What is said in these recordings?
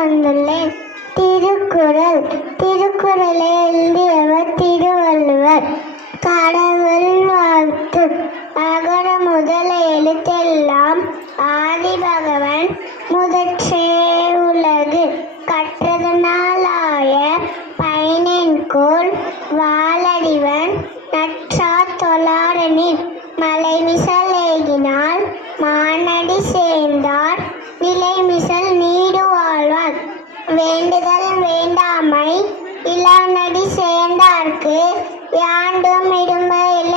வந்துள்ளேன். திருக்குறள். திருக்குறளை எழுதியவர் திருவள்ளுவர். கடவுள் வாழ்த்து. அகர முதல எழுத்தெல்லாம் ஆதி பகவன் முதற்றே உலகு. கற்றதனாலாய பயனென்கோல் வாளறிவன் நற்றா தொழாரெனின். மலைமிசல் ஏகினால் மானடி சேர்ந்தார் நிலைமிசல் நீடு வாழ்வார். வேண்டுதல் வேண்டாமை இளநடி சேர்ந்தார்க்கு யாண்டும் இடும்ப இல.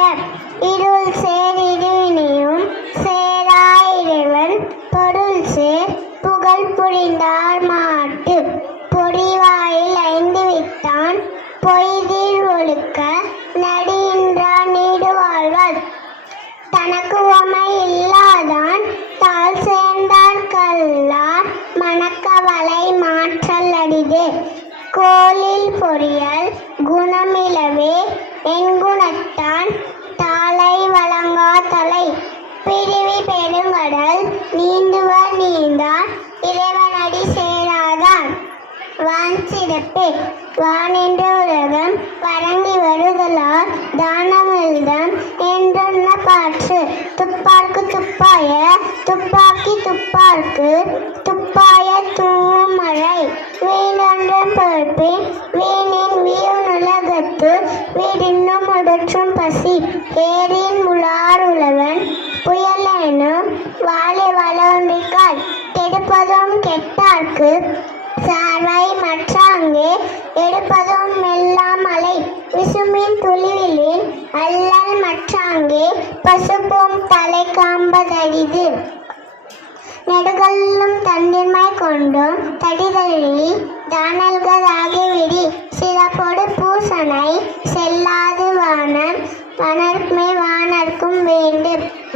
இருள் சேர் இருவினையும் சேரா இறைவன் பொருள் சேர் புகழ் புரிந்தார் மாட்டு. பொறிவாயில் ஐந்து வித்தான் பொய்தீர் ஒழுக்க நடிகின்றார் நீடு வாழ்வார். தனக்கு உவமை இல்லாதான் தாழ் சேர்ந்தார் கல்லார் மணக்கவலை மாற்றல் அரிது. கோலில் பொறியல் குணமிலவே என்குணத்தான் தாளை வழங்கா தலை. பிரிவி பெருங்கடல் நீந்துவர் நீந்தார் இறைவனடி சேராதான். வான் சிறப்பு. வானென்ற உலகம் வழங்கி வருதலால் தானமிழ்தம் என்றொன்ன பாற்று. துப்பார்க்கு துப்பாய துப்பாக்கி துப்பார்க்கு துப்பாய தூவும் மழை. வீடொன்று பொறுப்பின் வீணின் வீணுலகத்து வீடின்னும் உடற்றும் பசி. ஏரின் உளார் உழவன் புயலேனும் வாழை வளொன்றிக்கால். கெடுப்பதும் கெட்டார்க்கு சார்வை மற்றாங்கே எடுப்பதும் எல்லாம் மலை. விசும்பின் துளிவிலின் அல்லல் மற்றாங்கே பசுப்பும் தலை காம்பதரிது. நெடுகல்லும் தண்டின்மை கொண்டும் தடிதழி தானல்கள் ஆகிவிடி. சிறப்பொடு பூசனை செல்லாது வானம் வனர்மே வானர்க்கும் வேண்டு.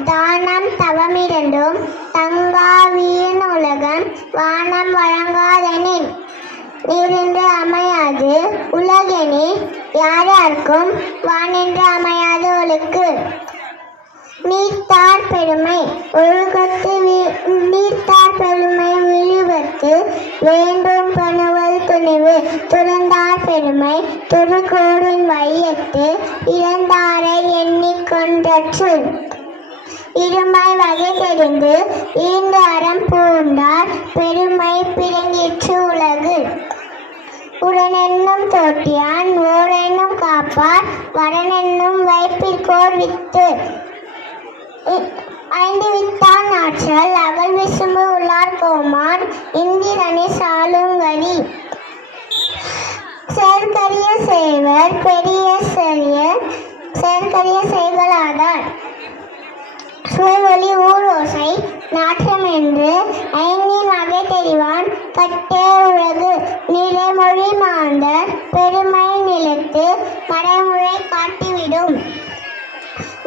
தானம் தவமிரண்டும் தங்கா வீண் உலகம் வானம் வழங்காதெனின். நீரென்று அமையாது உலகெனில் யாரார்க்கும் வானென்று அமையாது ஒழுக்கு. நீத்தார் பெருமை ஒழுகத்து நீத்தார் பெருமை விழுவத்து வேண்டும் பணுவல் துணிவு. துறந்தார் பெருமை துருகோரின் வையத்து இறந்தாரை எண்ணிக்கொண்டற்று. இருமை வகை தெரிந்து ஈண்டு அறம் பூண்டார் பெருமை பிறங்கிற்று உலகு. உடனென்னும் தோட்டியான் ஓரென்னும் காப்பார் வரனென்னும் வைப்பிற்கோர் வித்து. ஐந்து வித்தான் ஆற்றல் அகல் விசும்பு உள்ளார் கோமான் இந்திரனை சாலுங்கடி. செயற்கரிய செய்வர் பெரிய செயற்கரிய செய்களாதார். சுவைவொலி ஊரோசை நாற்றம் என்று ஐந்தின் வகை தெரிவான் கட்டே உலகு. நிறைமொழி மாந்தர் பெருமை நிலத்து மறைமுறை காட்டிவிடும்.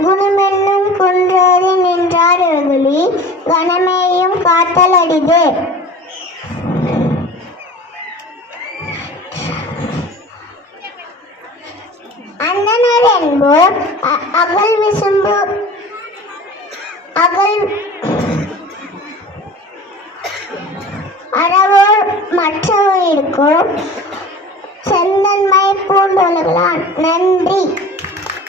குணமென்னும் குன்றேறி நின்றார் வெகுளி கணமேயும் காத்தல் அரிது. அந்தனர் என்போர் அகல் விசும்பு அறவோர் மற்ற உயிருக்கும் செந்தன்மை பூண்டொழுகலான். நன்றி.